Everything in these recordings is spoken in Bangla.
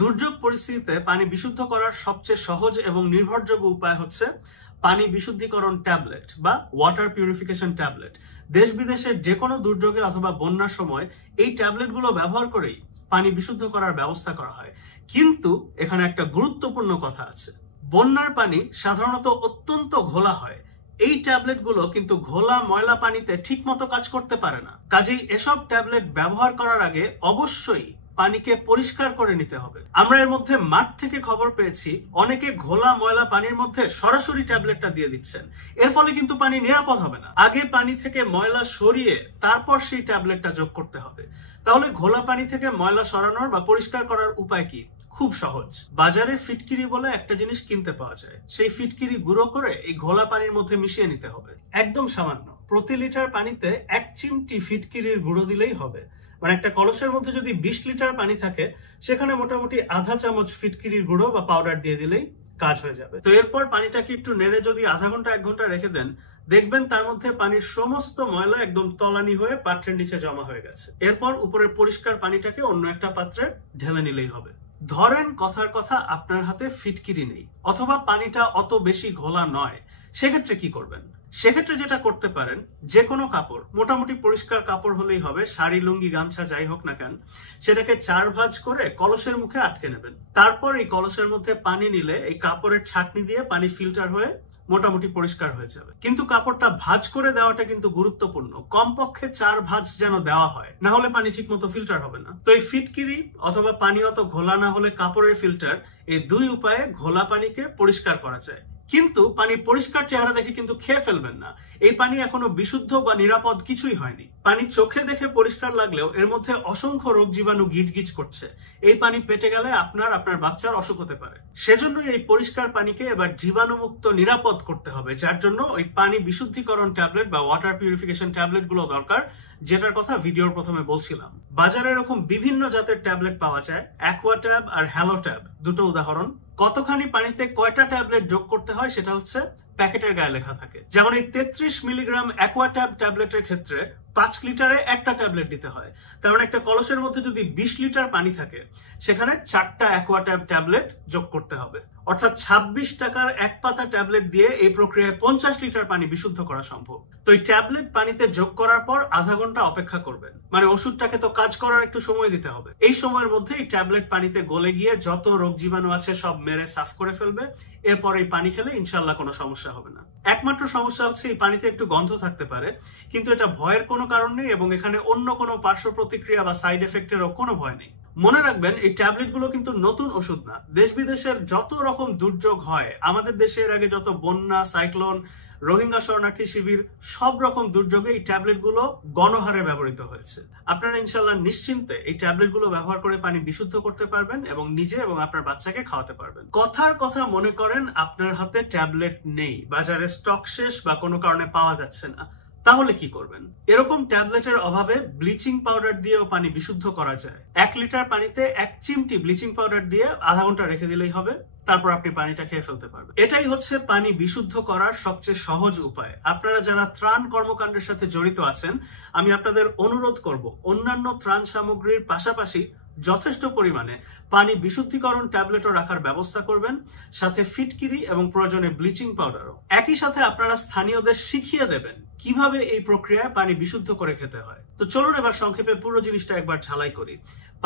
দুর্যোগ পরিস্থিতিতে পানি বিশুদ্ধ করার সবচেয়ে সহজ এবং নির্ভরযোগ্য উপায় হচ্ছে পানি বিশুদ্ধীকরণ ট্যাবলেট বা ওয়াটার পিউরিফিকেশন ট্যাবলেট। দেশ বিদেশের যে কোনো দুর্যোগে অথবা বন্যার সময় এই ট্যাবলেটগুলো ব্যবহার করেই পানি বিশুদ্ধ করার ব্যবস্থা করা হয়। কিন্তু এখানে একটা গুরুত্বপূর্ণ কথা আছে, বন্যার পানি সাধারণত অত্যন্ত ঘোলা হয়। এই ট্যাবলেটগুলো কিন্তু ঘোলা ময়লা পানিতে ঠিকমতো কাজ করতে পারে না। কাজেই এসব ট্যাবলেট ব্যবহার করার আগে অবশ্যই পানিকে পরিষ্কার করে নিতে হবে। আমরা এর মধ্যে মাঠ থেকে খবর পেয়েছি অনেকে ঘোলা ময়লা পানির মধ্যে সরাসরি ট্যাবলেটটা দিয়ে দিচ্ছেন। এর ফলে কিন্তু পানি নিরাপদ হবে না। আগে পানি থেকে ময়লা সরিয়ে তারপর সেই ট্যাবলেটটা যোগ করতে হবে। তাহলে ঘোলা পানি থেকে ময়লা সরানোর বা পরিষ্কার করার উপায় কি? খুব সহজ। বাজারে ফিটকিরি বলে একটা জিনিস কিনতে পাওয়া যায়। সেই ফিটকিরি গুঁড়ো করে এই ঘোলা পানির মধ্যে মিশিয়ে নিতে হবে। একদম সামান্য, প্রতি লিটার পানিতে 1 চিমটি ফিটকিরির গুঁড়ো দিলেই হবে। মানে একটা কলসের মধ্যে যদি 20 লিটার পানি থাকে, সেখানে মোটামুটি আধা চামচ ফিটকিরির গুঁড়ো বা পাউডার দিয়ে দিলেই কাজ হয়ে যাবে। তো এরপর পানিটাকে একটু নেড়ে যদি আধা ঘন্টা 1 ঘন্টা রেখে দেন, দেখবেন তার মধ্যে পানির সমস্ত ময়লা একদম তলানি হয়ে পাত্রের নিচে জমা হয়ে গেছে। এরপর উপরের পরিষ্কার পানিটাকে অন্য একটা পাত্রে ঢেলে নিলেই হবে। ধরেন কথার কথা আপনার হাতে ফিটকিরি নেই অথবা পানিটা অত বেশি ঘোলা নয়, সেক্ষেত্রে কি করবেন? সেক্ষেত্রে যেটা করতে পারেন, যে কোনো কাপড়, মোটামুটি পরিষ্কার কাপড় হলেই হবে, শাড়ি লুঙ্গি গামছা যাই হোক না কেন, সেটাকে 4 ভাঁজ করে কলসের মুখে আটকে নেবেন। তারপর এই কলসের মধ্যে পানি নিলে এই কাপড়ের ছাঁকনি দিয়ে পানি ফিল্টার হয়ে মোটামুটি পরিষ্কার হয়ে যাবে। কিন্তু কাপড়টা ভাঁজ করে দেওয়াটা কিন্তু গুরুত্বপূর্ণ। কমপক্ষে 4 ভাঁজ যেন দেওয়া হয়, না হলে পানি ঠিক মতো ফিল্টার হবে না। তো এই ফিটকিরি অথবা পানি অত ঘোলা না হলে কাপড়ের ফিল্টার, এই 2 উপায়ে ঘোলা পানিকে পরিষ্কার করা যায়। কিন্তু পানি পরিষ্কার চেহারা দেখে কিন্তু খেয়ে ফেলবেন না। এই পানি এখনো বিশুদ্ধ বা নিরাপদ কিছুই হয়নি। পানি চোখে দেখে পরিষ্কার লাগলেও এর মধ্যে অসংখ্য রোগ জীবাণু গিজগিজ করছে। এই পানি পেটে গেলে আপনার বাচ্চার অসুখ হতে পারে। সেজন্যই এই পরিষ্কার পানিকে এবার জীবাণুমুক্ত নিরাপদ করতে হবে, যার জন্য ওই পানি বিশুদ্ধীকরণ ট্যাবলেট বা ওয়াটার পিউরিফিকেশন ট্যাবলেট গুলো দরকার, যেটার কথা ভিডিওর প্রথমে বলছিলাম। বাজারে এরকম বিভিন্ন জাতের ট্যাবলেট পাওয়া যায়। অ্যাকোয়াট্যাব আর হ্যালোট্যাব দুটো উদাহরণ। কতখানি পানিতে কয়টা ট্যাবলেট যোগ করতে হয় সেটা হচ্ছে প্যাকেটের গায়ে লেখা থাকে। যেমন এই 33 মিলিগ্রাম অ্যাকোয়াট্যাব ট্যাবলেটের ক্ষেত্রে 5 লিটারে একটা ট্যাবলেট দিতে হয়। তার মানে একটা কলসের মধ্যে যদি 20 লিটার পানি থাকে, সেখানে 4টা অ্যাকোয়াট্যাব ট্যাবলেট যোগ করতে হবে। অর্থাৎ 26 টাকার 1 পাতা ট্যাবলেট দিয়ে এই প্রক্রিয়ায় 50 লিটার পানি বিশুদ্ধ করা সম্ভব। তো এই ট্যাবলেট পানিতে যোগ করার পর আধা ঘন্টা অপেক্ষা করবেন। মানে ওষুধটাকে তো কাজ করার একটু সময় দিতে হবে। এই সময়ের মধ্যে এই ট্যাবলেট পানিতে গলে গিয়ে যত রোগ জীবাণু আছে সব মেরে সাফ করে ফেলবে। এরপর এই পানি খেলে ইনশাল্লাহ কোনো সমস্যা হবে না। একমাত্র সমস্যা হচ্ছে এই পানিতে একটু গন্ধ থাকতে পারে, কিন্তু এটা ভয়ের কোনো কারণ নেই এবং এখানে অন্য কোনো পার্শ্ব প্রতিক্রিয়া বা সাইড এফেক্টেরও কোনো ভয় নেই। মনে রাখবেন, এই ট্যাবলেট গুলো কিন্তু নতুন ওষুধ না। দেশ বিদেশের যত রকম দুর্যোগ হয়, আমাদের দেশে এর আগে যত বন্যা, সাইক্লোন, রোহিঙ্গা শরণার্থী শিবির, সব রকম দুর্যোগে এই ট্যাবলেট গুলো গণহারে ব্যবহৃত হয়েছে। আপনারা ইনশাল্লাহ নিশ্চিন্তে এই ট্যাবলেট গুলো ব্যবহার করে পানি বিশুদ্ধ করতে পারবেন এবং নিজে এবং আপনার বাচ্চাকে খাওয়াতে পারবেন। কথার কথা মনে করেন আপনার হাতে ট্যাবলেট নেই, বাজারে স্টক শেষ বা কোনো কারণে পাওয়া যাচ্ছে না, তাহলে কি করবেন? এরকম ট্যাবলেটের অভাবে ব্লিচিং পাউডার দিয়েও পানি বিশুদ্ধ করা যায়। 1 লিটার পানিতে 1 চিমটি ব্লিচিং পাউডার দিয়ে আধা ঘন্টা রেখে দিলেই হবে। তারপর আপনি পানিটা খেয়ে ফেলতে পারবেন। এটাই হচ্ছে পানি বিশুদ্ধ করার সবচেয়ে সহজ উপায়। আপনারা যারা ত্রাণ কর্মকাণ্ডের সাথে জড়িত আছেন, আমি আপনাদের অনুরোধ করব, অন্যান্য ত্রাণ সামগ্রীর পাশাপাশি যথেষ্ট পরিমাণে পানি বিশুদ্ধীকরণ ট্যাবলেটও রাখার ব্যবস্থা করবেন, সাথে ফিটকিরি এবং প্রয়োজনে ব্লিচিং পাউডারও। একই সাথে আপনারা স্থানীয়দের শিখিয়ে দেবেন কিভাবে এই প্রক্রিয়ায় পানি বিশুদ্ধ করে খেতে হয়। তো চলুন এবার সংক্ষেপে পুরো জিনিসটা একবার ঝালাই করি।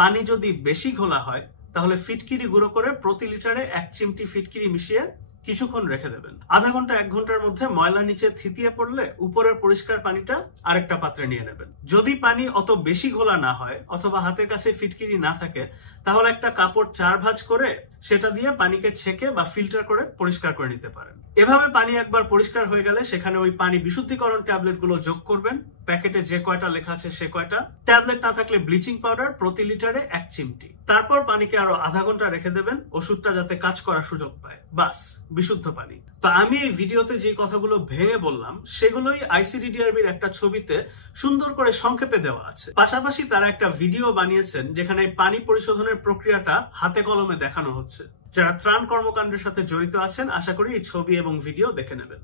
পানি যদি বেশি ঘোলা হয়, তাহলে ফিটকিরি গুঁড়ো করে প্রতি লিটারে 1 চিমটি ফিটকিরি মিশিয়ে কিছুক্ষণ রেখে দেবেন। আধা ঘন্টা 1 ঘন্টার মধ্যে ময়লা নিচে থিতিয়ে পড়লে উপরের পরিষ্কার পানিটা আরেকটা পাত্রে নিয়ে নেবেন। যদি পানি অত বেশি ঘোলা না হয় অথবা হাতের কাছে ফিটকিরি না থাকে, তাহলে একটা কাপড় 4 ভাঁজ করে সেটা দিয়ে পানিকে ছেঁকে বা ফিল্টার করে পরিষ্কার করে নিতে পারেন। এভাবে পানি একবার পরিষ্কার হয়ে গেলে সেখানে ওই পানি বিশুদ্ধীকরণ ট্যাবলেট গুলো যোগ করবেন। প্যাকেটে যে কয়টা লেখা আছে সে কয়টা। ট্যাবলেট না থাকলে ব্লিচিং পাউডার প্রতি লিটারে 1 চিমটি। তারপর পানিকে আরো আধা ঘন্টা রেখে দেবেন, ওষুধটা যাতে কাজ করার সুযোগ পায়। বাস, বিশুদ্ধ পানি। তো আমি এই ভিডিওতে যে কথাগুলো ভেঙে বললাম, সেগুলোই আইসিডিডিআরবির একটা ছবিতে সুন্দর করে সংক্ষেপে দেওয়া আছে। পাশাপাশি তারা একটা ভিডিও বানিয়েছেন যেখানে পানি পরিশোধনের প্রক্রিয়াটা হাতে কলমে দেখানো হচ্ছে। যারা ত্রাণ কর্মকাণ্ডের সাথে জড়িত আছেন, আশা করি এই ছবি এবং ভিডিও দেখে নেবেন।